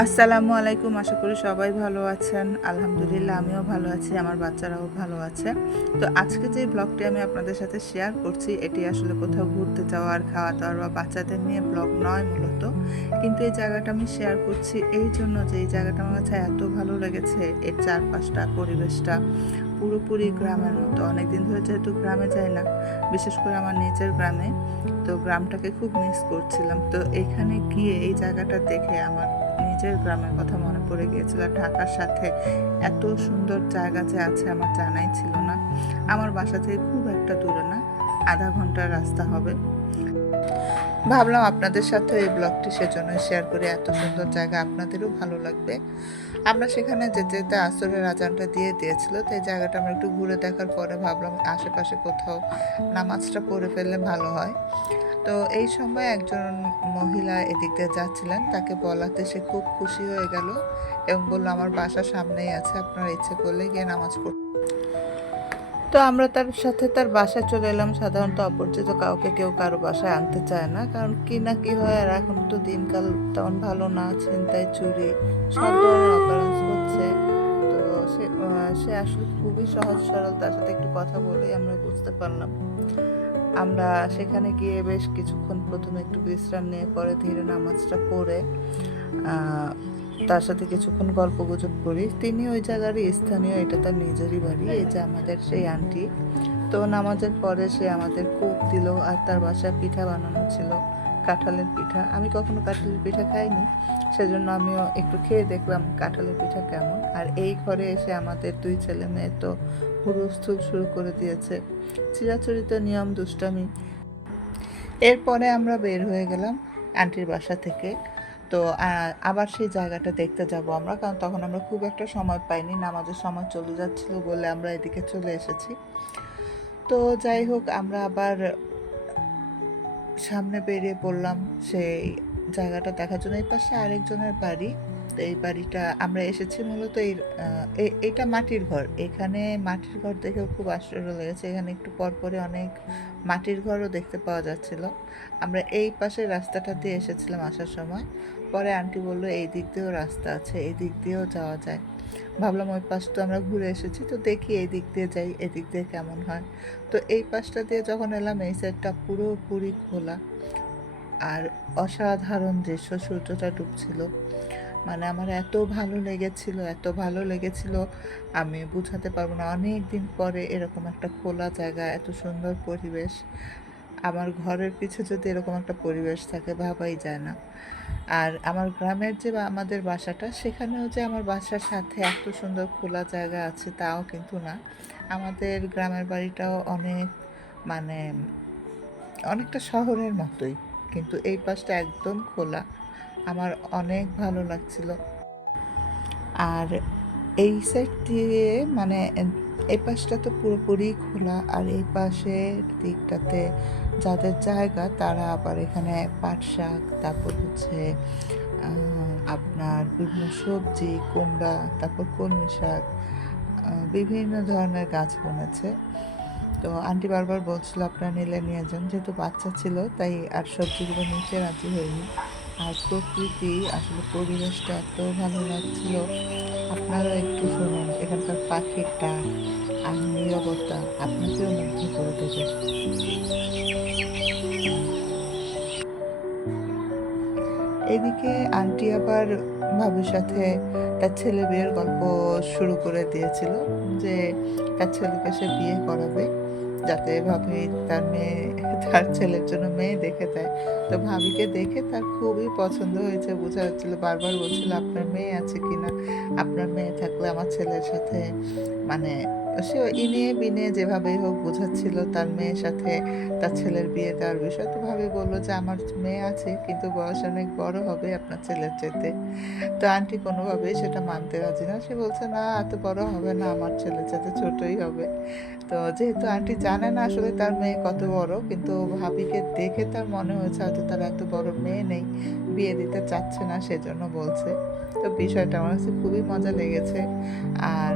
আসসালামু আলাইকুম। আশা করি সবাই ভালো আছেন। আলহামদুলিল্লাহ আমিও ভালো আছি, আমার বাচ্চারাও ভালো আছে। তো আজকে যে ব্লগটি আমি আপনাদের সাথে শেয়ার করছি, এটি আসলে কোথাও ঘুরতে যাওয়ার, খাওয়া দাওয়ার বা বাচ্চাদের নিয়ে ব্লগ নয় মূলত। কিন্তু এই জায়গাটা আমি শেয়ার করছি এই জন্য যে এই জায়গাটা আমার কাছে এত ভালো লেগেছে। এর চারপাশটা, পরিবেশটা পুরোপুরি গ্রামের মতো। অনেকদিন ধরে যেহেতু গ্রামে যাই না, বিশেষ করে আমার নিজের গ্রামে, তো গ্রামটাকে খুব মিস করছিলাম। তো এখানে গিয়ে এই জায়গাটা দেখে আমার নিজের গ্রামের কথা মনে পড়ে গিয়েছিল। ঢাকার সাথে এত সুন্দর জায়গা যে আছে আমার জানাই ছিল না। আমার বাসা থেকে খুব একটা দূরে না, আধা ঘন্টার রাস্তা হবে। ভাবলাম আপনাদের সাথে এই ব্লগটি সেজন্য শেয়ার করে, এত সুন্দর জায়গা আপনাদেরও ভালো লাগবে। আমরা সেখানে যেতে যেতে আসরের আজানটা দিয়ে দিয়েছিল, তো এই জায়গাটা আমরা একটু ঘুরে দেখার পরে ভাবলাম আশেপাশে কোথাও নামাজটা পড়ে ফেললে ভালো হয়। তো এই সময় একজন মহিলা এদিক দিয়ে যাচ্ছিলেন, তাকে বলাতে সে খুব খুশি হয়ে গেল এবং বলল আমার বাসা সামনেই আছে, আপনারা ইচ্ছে করলে গিয়ে নামাজ পড়তে। তো আমরা তার সাথে তার বাসায় চলে এলাম। সাধারণত অপরিচিত কাউকে কেউ কারো বাসায় আনতে চায় না, কারণ কি না কি হয়। আর এখন তো দিনকাল তেমন ভালো না, ছিনতাই, চুরি, সব ধরনের অকারেন্স হচ্ছে। তো সে আসলে খুবই সহজ সরল, তার সাথে একটু কথা বলেই আমরা বুঝতে পারলাম। আমরা সেখানে গিয়ে বেশ কিছুক্ষণ প্রথমে একটু বিশ্রাম নিয়ে পরে ধীরে নামাজটা পড়ে তার সাথে কিছুক্ষণ গল্প গুজব করি। তিনি ওই জায়গারই স্থানীয়, এটা তার নিজেরই বাড়ি। এই যে আমাদের সেই আন্টি, তো নামাজের পরে সে আমাদের কোক দিল, আর তার বাসায় পিঠা বানানো ছিল, কাঁঠালের পিঠা। আমি কখনো কাঁঠালের পিঠা খাইনি, সেজন্য আমিও একটু খেয়ে দেখলাম কাঁঠালের পিঠা কেমন। আর এই ঘরে এসে আমাদের দুই ছেলে মেয়ে তো হুলস্থুল শুরু করে দিয়েছে, চিরাচরিত নিয়ম, দুষ্টামি। এরপরে আমরা বের হয়ে গেলাম আন্টির বাসা থেকে। তো আবার সেই জায়গাটা দেখতে যাব আমরা, কারণ তখন আমরা খুব একটা সময় পাইনি, নামাজের সময় চলে যাচ্ছিল বলে আমরা এদিকে চলে এসেছি। তো যাই হোক, আমরা আবার সামনে বেরিয়ে পড়লাম সেই জায়গাটা দেখার জন্য। এই পাশে আরেকজনের বাড়ি। তো এই বাড়িটা আমরা এসেছি মূলত এইটা মাটির ঘর। এখানে মাটির ঘর দেখেও খুব আশ্চর্য লেগেছে। এখানে একটু পরপরে অনেক মাটির ঘরও দেখতে পাওয়া যাচ্ছিল। আমরা এই পাশের রাস্তাটা দিয়ে এসেছিলাম আসার সময়। পরে আন্টি বললো এই দিক দিয়েও রাস্তা আছে, এই দিক দিয়েও যাওয়া যায়। ভাবলাম ওই পাশ তো আমরা ঘুরে এসেছি, তো দেখি এই দিক দিয়ে যাই, এদিক দিয়ে কেমন হয়। তো এই পাশটা দিয়ে যখন এলাম, এই সাইডটা পুরোপুরি খোলা আর অসাধারণ দৃশ্য, সূর্যটা ডুবছিল। মানে আমার এত ভালো লেগেছিল, এত ভালো লেগেছিল, আমি বুঝাতে পারবো না। অনেক দিন পরে এরকম একটা খোলা জায়গা, এত সুন্দর পরিবেশ, আমার ঘরের পিছে যদি এরকম একটা পরিবেশ থাকে ভাবাই যায় না। আর আমার গ্রামের যে আমাদের বাসাটা, সেখানেও যে আমার বাসার সাথে এত সুন্দর খোলা জায়গা আছে তাও কিন্তু না। আমাদের গ্রামের বাড়িটাও অনেক, মানে অনেকটা শহরের মতোই, কিন্তু এই পাশটা একদম খোলা। আমার অনেক ভালো লাগছিল। আর এই সাইড দিয়ে, মানে এই পাশটা তো পুরোপুরি খোলা, আর এই পাশের দিকটাতে যাদের জায়গা তারা আবার এখানে পাট শাক, তারপর হচ্ছে আপনার বিভিন্ন সবজি, কুমড়া, তারপর কলমি শাক, বিভিন্ন ধরনের গাছ বনেছে। তো আন্টি বারবার বলছিল আপনারা নিলে নিয়ে যান, যেহেতু বাচ্চা ছিল তাই আর সবজিগুলো নিতে রাজি হয়নি। আর প্রকৃতি, আসলে পরিবেশটা এত ভালো লাগছিল। আপনারাও একটু শুনুন, এখানকার পাখির ডাক আর নীরবতা আপনাকেও মুগ্ধ করে দেবে। এদিকে আন্টি আবার ভাবির সাথে তার ছেলে বিয়ের গল্প শুরু করে দিয়েছিল, যে তার ছেলেকে সে বিয়ে করাবে, যাতে ভাবি তার মেয়ে, তার ছেলের জন্য মেয়ে দেখে দেয়। তো ভাবিকে দেখে তার খুবই পছন্দ হয়েছে, বোঝা যাচ্ছিল। বারবার বলছিল আপনার মেয়ে আছে কিনা, আপনার মেয়ে থাকলে আমার ছেলের সাথে, মানে সে ইনিয়ে বিনিয়ে যেভাবেই হোক বোঝাচ্ছিল তার মেয়ের সাথে তার ছেলের বিয়ে দেওয়ার বিষয়। তো ভাবি বললো যে আমার মেয়ে আছে, কিন্তু বয়স অনেক বড় হবে আপনার ছেলের চাইতে। তো আন্টি কোনোভাবেই সেটা মানতে রাজি না, সে বলছে না এত বড় হবে না, আমার ছেলের চাইতে ছোটই হবে। তো যেহেতু আন্টি জানে না আসলে তার মেয়ে কত বড়, কিন্তু ভাবিকে দেখে তার মনে হয়েছে হয়তো তার এত বড় মেয়ে নেই, বিয়ে দিতে চাচ্ছে না, সেজন্য বলছে। তো বিষয়টা আমার কাছে খুবই মজা লেগেছে। আর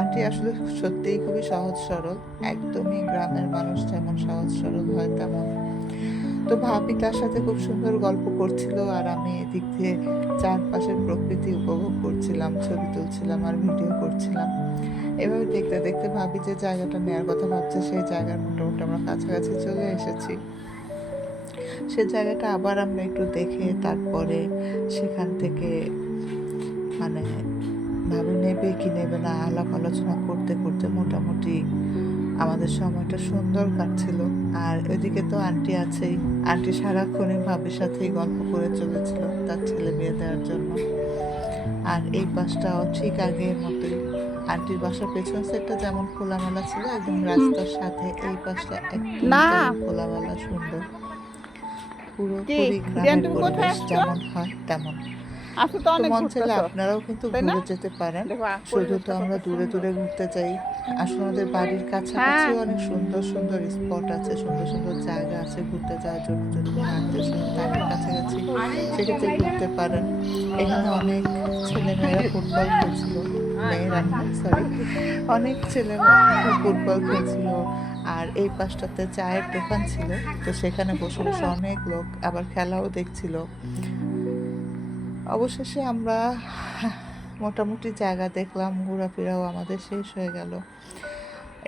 আন্টি আসলে সত্যিই খুবই সহজ সরল, একদমই গ্রামের মানুষ যেমন সহজ সরল হয় তেমন। তো ভাবি তার সাথে খুব সুন্দর গল্প করছিল, আর আমি এদিক দিয়ে চারপাশের প্রকৃতি উপভোগ করছিলাম, ছবি তুলছিলাম আর ভিডিও করছিলাম। এভাবে দেখতে দেখতে ভাবি যে জায়গাটা নেওয়ার কথা ভাবছে, সেই জায়গার মোটামুটি আমরা কাছাকাছি চলে এসেছি। সে জায়গাটা আবার আমরা একটু দেখে তারপরে সেখান থেকে মানে ভাবে নেবে কি নেবে না আলাপ আলোচনা করতে করতে মোটামুটি আমাদের সময়টা সুন্দর কাটছিল। আর ওইদিকে তো আন্টি আছেই, আন্টি সারাক্ষণই ভাবির সাথেই গল্প করে চলেছিল তার ছেলে বিয়ে দেওয়ার জন্য। আর এই পাশটাও ঠিক আগের মতোই, আন্টির বাসার পেছন সাইডটা যেমন খোলামেলা ছিল একদম রাস্তার সাথে, এই পাশটা একদম খোলামেলা সুন্দর, পুরোপুরি গ্রামের পরিবেশ যেমন হয় তেমন। তো মন চাইলে আপনারাও কিন্তু ঘুরে যেতে পারেন। শুধু তো আমরা দূরে দূরে ঘুরতে যাই, আসলে আমাদের বাড়ির কাছাকাছি অনেক সুন্দর সুন্দর স্পট আছে, সুন্দর সুন্দর জায়গা আছে ঘুরতে যাওয়ার জন্য। যদি কোনো আত্মীয় স্বজন থাকে কাছাকাছি সেক্ষেত্রে ঘুরতে পারেন। এখানে অনেক ছেলেমেয়েরা ফুটবল খেলছিল, মেয়েরা সরি, অনেক ছেলেমেয়েরা ফুটবল খেলছিল। আর এই পাশটাতে চায়ের দোকান ছিল, তো সেখানে বসে বসে অনেক লোক আবার খেলাও দেখছিল। অবশেষে আমরা মোটামুটি জায়গা দেখলাম, ঘোরাফেরাও আমাদের শেষ হয়ে গেল।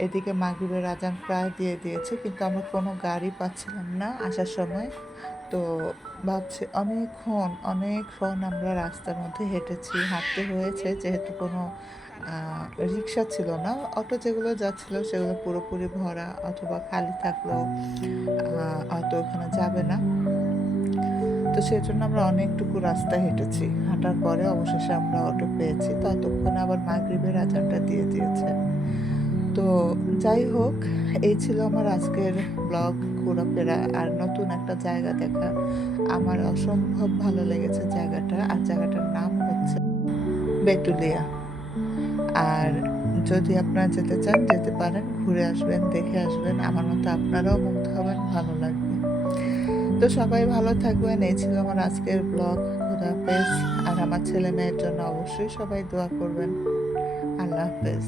এদিকে মাগরিবের আজান প্রায় দিয়ে দিয়েছে, কিন্তু আমরা কোনো গাড়ি পাচ্ছিলাম না আসার সময়। তো ভাবছি অনেকক্ষণ আমরা রাস্তার মধ্যে হেঁটেছি, হাঁটতে হয়েছে যেহেতু কোনো রিক্সা ছিল না। অটো যেগুলো যাচ্ছিল সেগুলো পুরোপুরি ভরা, অথবা খালি থাকলেও অটো ওখানে যাবে না। তো সেই জন্য আমরা অনেকটুকু রাস্তা হেঁটেছি, হাঁটার পরে অবশেষে আমরা অটো পেয়েছি। ততক্ষণে আবার মাগরিবের আজানটা দিয়ে দিয়েছে। তো যাই হোক, এই ছিল আমার আজকের ব্লগ, ঘোরাফেরা আর নতুন একটা জায়গা দেখা। আমার অসম্ভব ভালো লেগেছে জায়গাটা, আর জায়গাটার নাম হচ্ছে বেতুলিয়া। আর যদি আপনারা যেতে চান যেতে পারেন, ঘুরে আসবেন, দেখে আসবেন, আমার মতো আপনারাও মুগ্ধ হবেন, ভালো লাগবে। তো সবাই ভালো থাকবেন। এই ছিল আমার আজকের ব্লগ। খোদা হাফেজ। আর আমার ছেলে মেয়ের জন্য অবশ্যই সবাই দোয়া করবেন। আল্লাহ হাফেজ।